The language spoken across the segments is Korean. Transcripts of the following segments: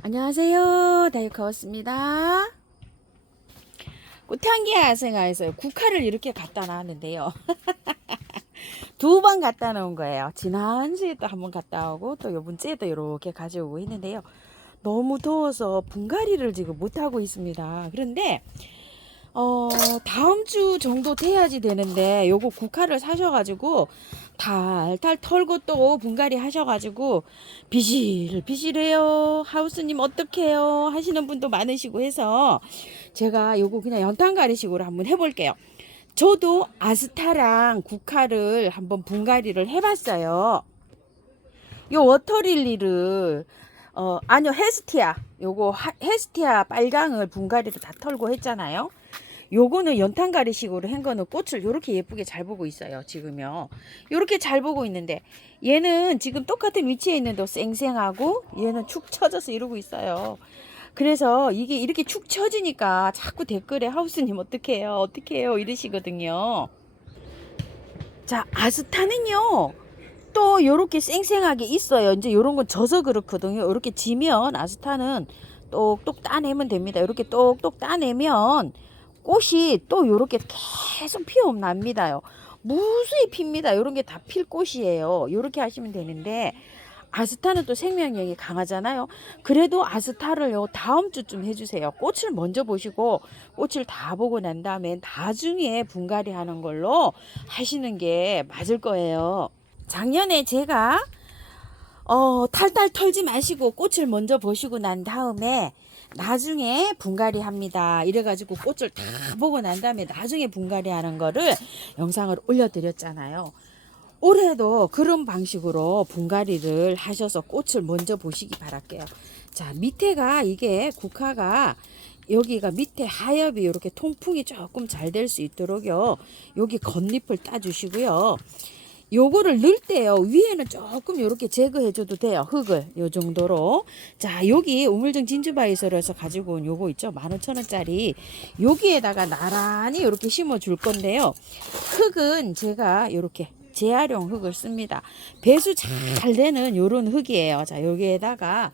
안녕하세요. 다이커였습니다. 꽃향기 생활에서 국화를 이렇게 갖다 놨는데요. 두 번 갖다 놓은 거예요. 지난주에도 한번 갔다 오고 또 요번 주에도 이렇게 가져오고 있는데요. 너무 더워서 분갈이를 지금 못하고 있습니다. 그런데 다음 주 정도 돼야지 되는데 요거 국화를 사셔가지고 탈탈 털고 또 분갈이 하셔가지고 비실비실해요. 하우스님 어떡해요 하시는 분도 많으시고 해서 제가 요거 그냥 연탄가리식으로 한번 해볼게요. 저도 아스타랑 국화를 한번 분갈이를 해봤어요. 요 워터릴리를 아니요, 헤스티아, 요거 헤스티아 빨강을 분갈이를 다 털고 했잖아요. 요거는 연탄가리식으로 한 거는 꽃을 요렇게 예쁘게 잘 보고 있어요. 지금요. 요렇게 잘 보고 있는데 얘는 지금 똑같은 위치에 있는데 쌩쌩하고 얘는 축 처져서 이러고 있어요. 그래서 이게 이렇게 축 처지니까 자꾸 댓글에 하우스님 어떡해요 어떡해요 이러시거든요. 자, 아스타는요 또 요렇게 쌩쌩하게 있어요. 이제 요런 건 져서 그렇거든요. 요렇게 지면 아스타는 똑똑 따내면 됩니다. 요렇게 똑똑 따내면 꽃이 또 요렇게 계속 피어납니다요. 무수히 핍니다. 요런 게 다 필 꽃이에요. 요렇게 하시면 되는데 아스타는 또 생명력이 강하잖아요. 그래도 아스타를요 다음 주쯤 해주세요. 꽃을 먼저 보시고 꽃을 다 보고 난 다음에 나중에 분갈이 하는 걸로 하시는 게 맞을 거예요. 작년에 제가 탈탈 털지 마시고 꽃을 먼저 보시고 난 다음에 나중에 분갈이 합니다. 이래가지고 꽃을 다 보고 난 다음에 나중에 분갈이 하는 거를 영상을 올려드렸잖아요. 올해도 그런 방식으로 분갈이를 하셔서 꽃을 먼저 보시기 바랄게요. 자, 밑에가 이게 국화가 여기가 밑에 하엽이 이렇게 통풍이 조금 잘 될 수 있도록요. 여기 겉잎을 따주시고요. 요거를 넣을 때요 위에는 조금 이렇게 제거해 줘도 돼요. 흙을 요 정도로. 자, 여기 우물정 진주바이솔에서 가지고 온 요거 있죠, 15,000원짜리. 여기에다가 나란히 이렇게 심어 줄 건데요. 흙은 제가 이렇게 재활용 흙을 씁니다. 배수 잘 되는 요런 흙이에요. 자, 여기에다가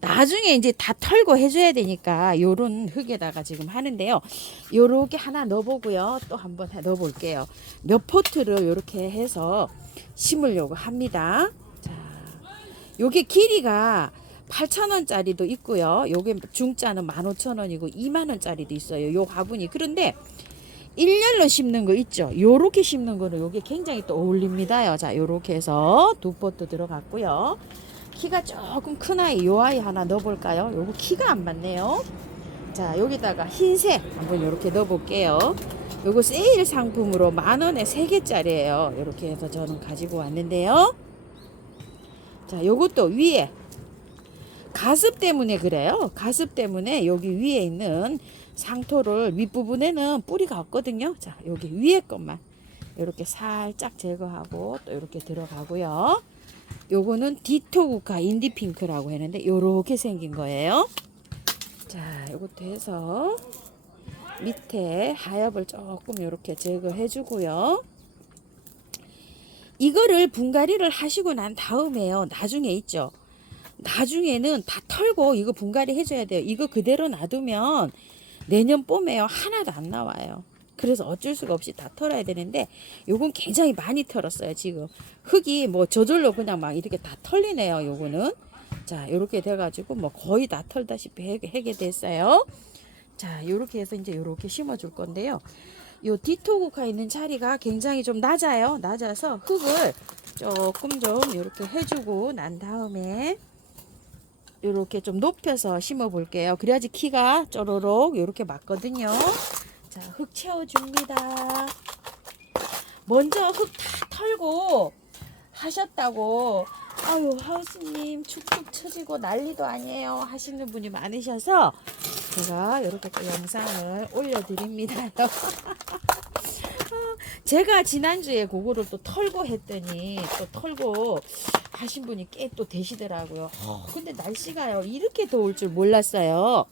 나중에 이제 다 털고 해줘야 되니까 요런 흙에다가 지금 하는데요. 요렇게 하나 넣어보고요. 또 한번 넣어볼게요. 몇 포트를 요렇게 해서 심으려고 합니다. 자, 요게 길이가 8,000원짜리도 있고요. 요게 중짜는 15,000원이고 20,000원짜리도 있어요. 요 화분이. 그런데 일렬로 심는 거 있죠. 요렇게 심는 거는 요게 굉장히 또 어울립니다요. 자, 요렇게 해서 두 포트 들어갔고요. 키가 조금 큰 아이, 요 아이 하나 넣어볼까요? 요거 키가 안 맞네요. 자, 여기다가 흰색 한번 이렇게 넣어볼게요. 요거 세일 상품으로 10,000원에 3개짜리예요. 이렇게 해서 저는 가지고 왔는데요. 자, 요것도 위에 가습 때문에 그래요. 가습 때문에 여기 위에 있는 상토를 윗부분에는 뿌리가 없거든요. 자, 여기 위에 것만 이렇게 살짝 제거하고 또 이렇게 들어가고요. 요거는 디토국화 인디핑크라고 했는데 요렇게 생긴 거예요. 자, 요것도 해서 밑에 하엽을 조금 이렇게 제거해 주고요. 이거를 분갈이를 하시고 난 다음에요. 나중에 있죠. 나중에는 다 털고 이거 분갈이 해줘야 돼요. 이거 그대로 놔두면 내년 봄에요 하나도 안 나와요. 그래서 어쩔 수가 없이 다 털어야 되는데 요건 굉장히 많이 털었어요. 지금 흙이 뭐 저절로 그냥 막 이렇게 다 털리네요. 요거는 자, 요렇게 돼가지고 뭐 거의 다 털다시피 하게 됐어요. 자, 요렇게 해서 이제 요렇게 심어 줄 건데요. 요 디토국화 있는 자리가 굉장히 좀 낮아요. 낮아서 흙을 조금 좀 이렇게 해주고 난 다음에 이렇게 좀 높여서 심어 볼게요. 그래야지 키가 쪼로록 이렇게 맞거든요. 자, 흙 채워줍니다. 먼저 흙 다 털고 하셨다고 아유 하우스님 축축 처지고 난리도 아니에요 하시는 분이 많으셔서 제가 이렇게 또 영상을 올려드립니다. 제가 지난주에 그거를 또 털고 했더니 또 털고 하신 분이 꽤 또 되시더라고요. 근데 날씨가요 이렇게 더울 줄 몰랐어요.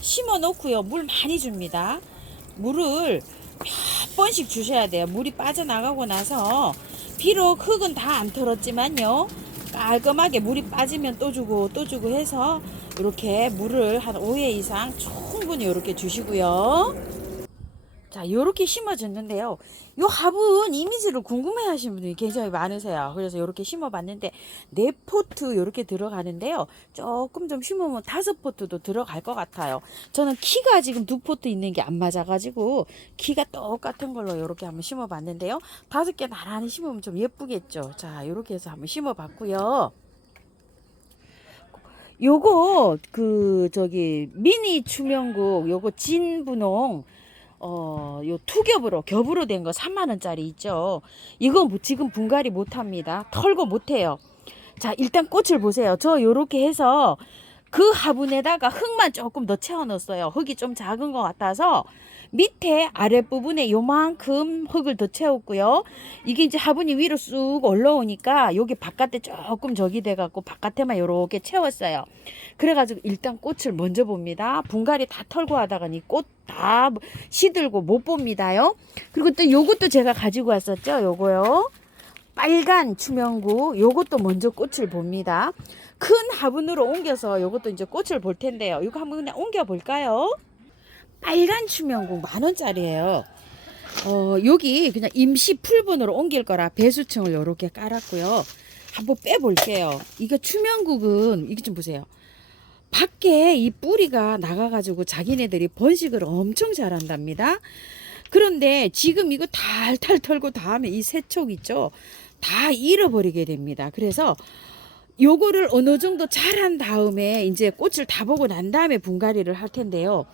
심어 놓고요 물 많이 줍니다. 물을 몇 번씩 주셔야 돼요. 물이 빠져나가고 나서 비록 흙은 다 안 털었지만요 깔끔하게 물이 빠지면 또 주고 또 주고 해서 이렇게 물을 한 5회 이상 충분히 이렇게 주시고요. 자, 요렇게 심어줬는데요. 요 화분 이미지를 궁금해 하시는 분들이 굉장히 많으세요. 그래서 요렇게 심어봤는데, 4포트 요렇게 들어가는데요. 조금 좀 심으면 5포트도 들어갈 것 같아요. 저는 키가 지금 2포트 있는 게 안 맞아가지고, 키가 똑같은 걸로 요렇게 한번 심어봤는데요. 5개 나란히 심으면 좀 예쁘겠죠. 자, 요렇게 해서 한번 심어봤고요. 요거, 미니 추명국, 요거 진분홍, 요 투겹으로 겹으로 된 거 3만 원짜리 있죠. 이거 지금 분갈이 못 합니다. 털고 못 해요. 자, 일단 꽃을 보세요. 저 요렇게 해서 그 화분에다가 흙만 조금 더 채워 넣었어요. 흙이 좀 작은 것 같아서 밑에 아랫부분에 요만큼 흙을 더 채웠고요. 이게 이제 화분이 위로 쑥 올라오니까 여기 바깥에 조금 저기 돼갖고 바깥에만 요렇게 채웠어요. 그래가지고 일단 꽃을 먼저 봅니다. 분갈이 다 털고 하다가니 꽃 다 시들고 못 봅니다요. 그리고 또 요것도 제가 가지고 왔었죠. 요거요. 빨간 추명구 요것도 먼저 꽃을 봅니다. 큰 화분으로 옮겨서 요것도 이제 꽃을 볼 텐데요. 이거 한번 그냥 옮겨 볼까요? 빨간 추명구 10,000원짜리예요. 여기 그냥 임시 풀분으로 옮길 거라 배수층을 요렇게 깔았고요. 한번 빼볼게요. 이거 추명국은 이게 좀 보세요. 밖에 이 뿌리가 나가가지고 자기네들이 번식을 엄청 잘한답니다. 그런데 지금 이거 탈탈 털고 다음에 이 세촉 있죠? 다 잃어버리게 됩니다. 그래서 요거를 어느 정도 자란 다음에 이제 꽃을 다 보고 난 다음에 분갈이를 할 텐데요.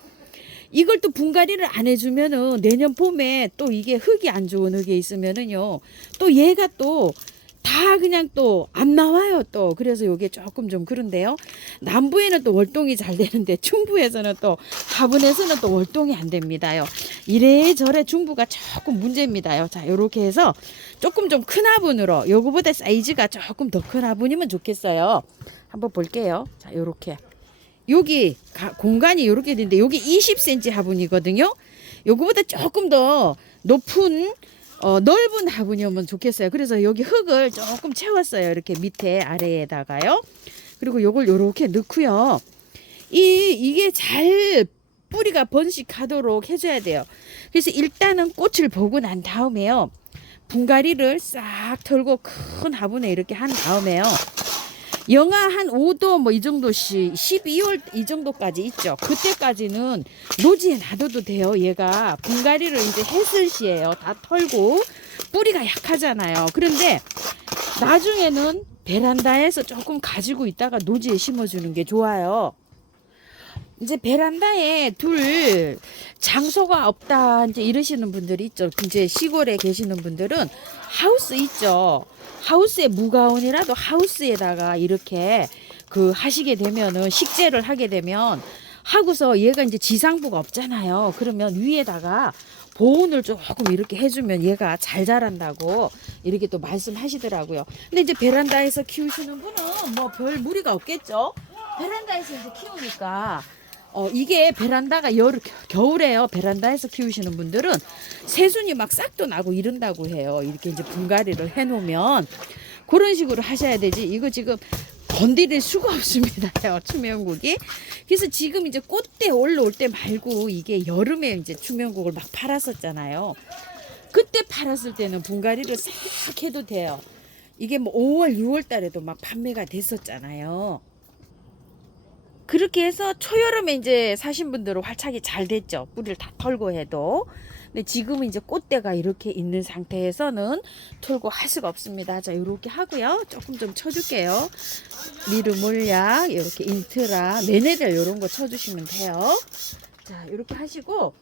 이걸 또 분갈이를 안 해주면은 내년 봄에 또 이게 흙이 안 좋은 흙에 있으면은요. 또 얘가 또 다 그냥 또 안 나와요 또. 그래서 요게 조금 좀 그런데요. 남부에는 또 월동이 잘 되는데 중부에서는 또 화분에서는 또 월동이 안 됩니다요. 이래저래 중부가 조금 문제입니다요. 자, 요렇게 해서 조금 좀 큰 화분으로 요거보다 사이즈가 조금 더 큰 화분이면 좋겠어요. 한번 볼게요. 자, 요렇게 여기 공간이 요렇게 되는데 여기 20cm 화분이거든요. 요거보다 조금 더 높은 넓은 화분이면 좋겠어요. 그래서 여기 흙을 조금 채웠어요. 이렇게 밑에 아래에다가요. 그리고 요걸 요렇게 넣고요. 이게 잘 뿌리가 번식하도록 해줘야 돼요. 그래서 일단은 꽃을 보고 난 다음에요. 분갈이를 싹 털고 큰 화분에 이렇게 한 다음에요. 영하 한 5도 뭐 이 정도씩 12월 이 정도까지 있죠. 그때까지는 노지에 놔둬도 돼요. 얘가 분갈이를 이제 했을 시에요. 다 털고 뿌리가 약하잖아요. 그런데 나중에는 베란다에서 조금 가지고 있다가 노지에 심어주는 게 좋아요. 이제 베란다에 둘 장소가 없다 이제 이러시는 분들이 있죠. 이제 시골에 계시는 분들은 하우스 있죠. 하우스에 무가온이라도 하우스에다가 이렇게 하시게 되면은 식재를 하게 되면 하고서 얘가 이제 지상부가 없잖아요. 그러면 위에다가 보온을 조금 이렇게 해주면 얘가 잘 자란다고 이렇게 또 말씀하시더라고요. 근데 이제 베란다에서 키우시는 분은 뭐 별 무리가 없겠죠. 베란다에서 이제 키우니까 이게 베란다가 겨울에요. 베란다에서 키우시는 분들은 새순이 막 싹도 나고 이런다고 해요. 이렇게 이제 분갈이를 해놓으면 그런 식으로 하셔야 되지. 이거 지금 건드릴 수가 없습니다요. 추명국이. 그래서 지금 이제 꽃대 올라올 때 말고 이게 여름에 이제 추명국을 막 팔았었잖아요. 그때 팔았을 때는 분갈이를 싹 해도 돼요. 이게 뭐 5월, 6월 달에도 막 판매가 됐었잖아요. 그렇게 해서 초여름에 이제 사신 분들은 활착이 잘 됐죠. 뿌리를 다 털고 해도. 근데 지금은 이제 꽃대가 이렇게 있는 상태에서는 털고 할 수가 없습니다. 자, 이렇게 하고요. 조금 좀 쳐줄게요. 미르몰약, 이렇게 인트라, 네네델 이런 거 쳐주시면 돼요. 자, 이렇게 하시고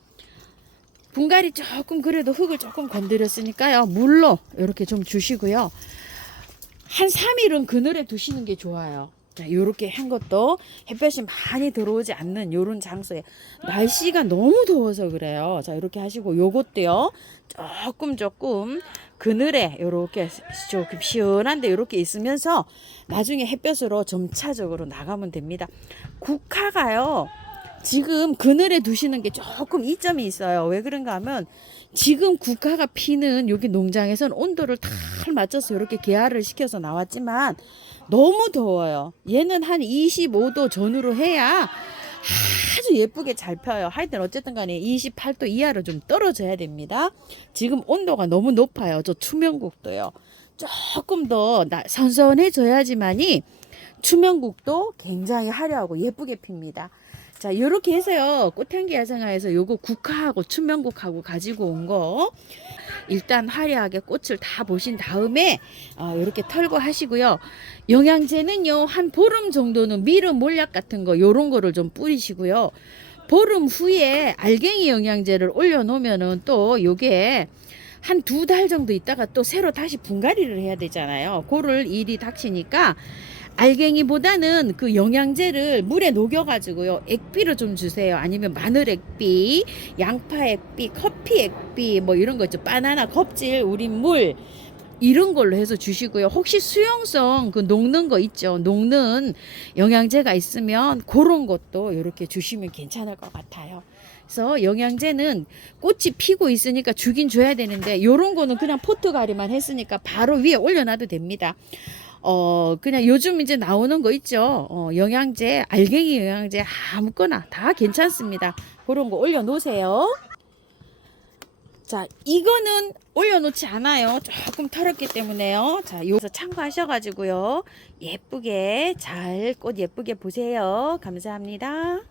분갈이 조금 그래도 흙을 조금 건드렸으니까요. 물로 이렇게 좀 주시고요. 한 3일은 그늘에 두시는 게 좋아요. 자, 요렇게 한 것도 햇볕이 많이 들어오지 않는 요런 장소에 날씨가 너무 더워서 그래요. 자, 이렇게 하시고 요것도요. 조금 그늘에 요렇게 조금 시원한데 요렇게 있으면서 나중에 햇볕으로 점차적으로 나가면 됩니다. 국화가요. 지금 그늘에 두시는 게 조금 이점이 있어요. 왜 그런가 하면 지금 국화가 피는 여기 농장에서는 온도를 다 맞춰서 이렇게 개화를 시켜서 나왔지만 너무 더워요. 얘는 한 25도 전후로 해야 아주 예쁘게 잘 펴요. 하여튼 어쨌든 간에 28도 이하로 좀 떨어져야 됩니다. 지금 온도가 너무 높아요. 저 투명국도요. 조금 더 선선해져야지만이 추명국도 굉장히 화려하고 예쁘게 핍니다. 자, 요렇게 해서요. 꽃향기 야생화에서 요거 국화하고 추명국하고 가지고 온 거 일단 화려하게 꽃을 다 보신 다음에 이렇게 털고 하시고요. 영양제는요. 한 보름 정도는 미름 몰약 같은 거 요런 거를 좀 뿌리시고요. 보름 후에 알갱이 영양제를 올려 놓으면은 또 요게 한 2달 정도 있다가 또 새로 다시 분갈이를 해야 되잖아요. 그럴 일이 닥치니까 알갱이보다는 그 영양제를 물에 녹여가지고요. 액비로 좀 주세요. 아니면 마늘 액비, 양파 액비, 커피 액비 뭐 이런 거 있죠. 바나나 껍질 우린 물 이런 걸로 해서 주시고요. 혹시 수용성 그 녹는 거 있죠. 녹는 영양제가 있으면 그런 것도 이렇게 주시면 괜찮을 것 같아요. 그래서 영양제는 꽃이 피고 있으니까 주긴 줘야 되는데 요런 거는 그냥 포트가리만 했으니까 바로 위에 올려놔도 됩니다. 그냥 요즘 이제 나오는 거 있죠. 영양제, 알갱이 영양제 아무거나 다 괜찮습니다. 그런 거 올려놓으세요. 자, 이거는 올려놓지 않아요. 조금 털었기 때문에요. 자, 여기서 참고하셔가지고요. 예쁘게 잘 꽃 예쁘게 보세요. 감사합니다.